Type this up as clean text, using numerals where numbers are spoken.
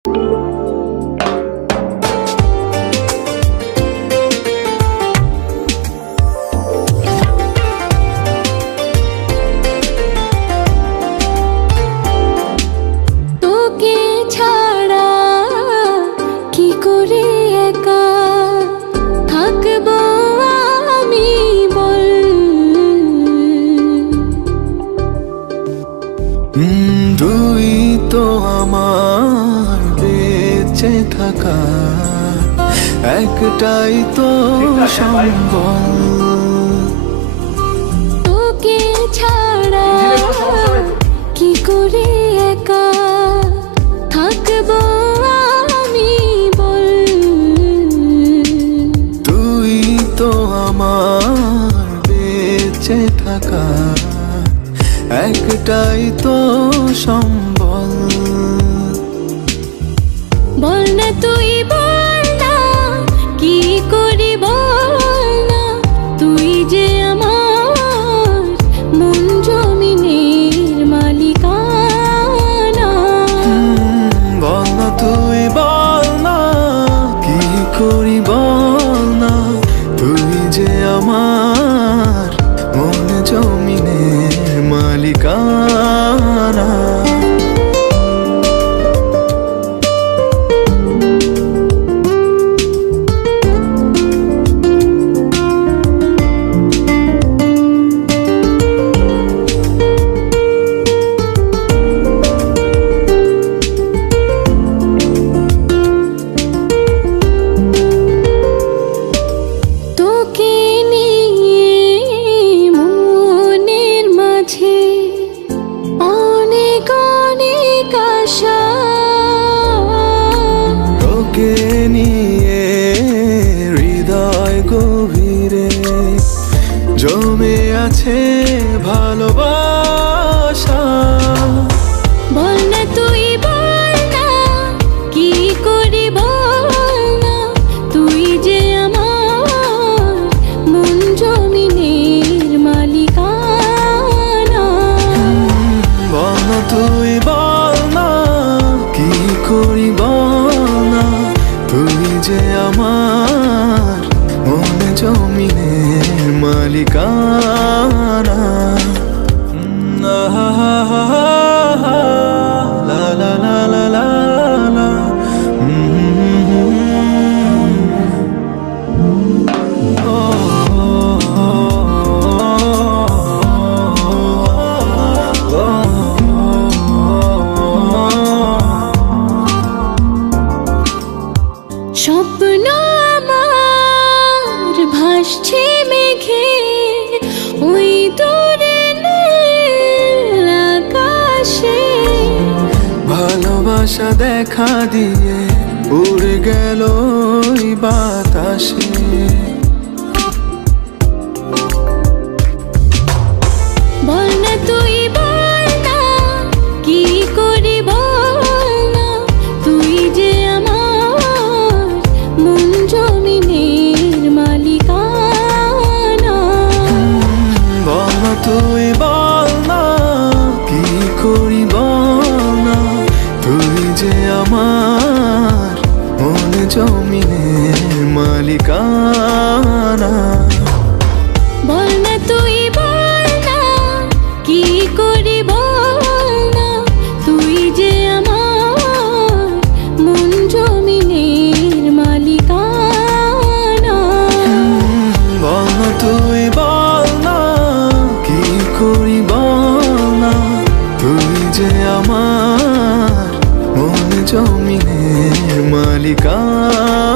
তুই তো আমার বেঁচে থাকা একটাই তো সম্বল। তোকে ছাড়া কি করে একা থাকবো আমি বল। তুই তো আমার বেঁচে থাকা একটাই তো সম্বল। বল না তুই বল না কি করি বল না, তুই যে আমার মন জমিনের মালিকানা। বল না তুই বল না কি করি বল না, তুই যে আমার মন জমিনের মালিকানা। তোকে নিয়ে মনের মাঝে অনেক অনেক আশা। তোকে নিয়ে হৃদয় গভীরে জমে আছে ভালোবাসা। বল না তুই বল না কি করি বল না, তুই যে আমার মন জমিনের মালিকানা। বল না তুই বল না কি করি বল না, তুই যে আমার মন জমিনের মালিকানা। লা লা লা লা লা লা। স্বপ্ন আমার ভাসছে মেঘে ওই দূরে নীল আকাশে। ভালোবাসা দেখা দিয়ে উড়ে গেল ওই বাতাসে। বল না তুই বল না কি করি বল না, তুই যে আমার মন জমিনের মালিকানা। বল না তুই বল না কি করি বল না, তুই যে আমার মন জমিনের মালিকানা। বল না তুই বল না কি করি বল না, তুই যে আমার মন জমিনের মালিকানা। বল না তুই বল না কি করি বল না, তুই যে আমার মন জমিনের মালিকানা।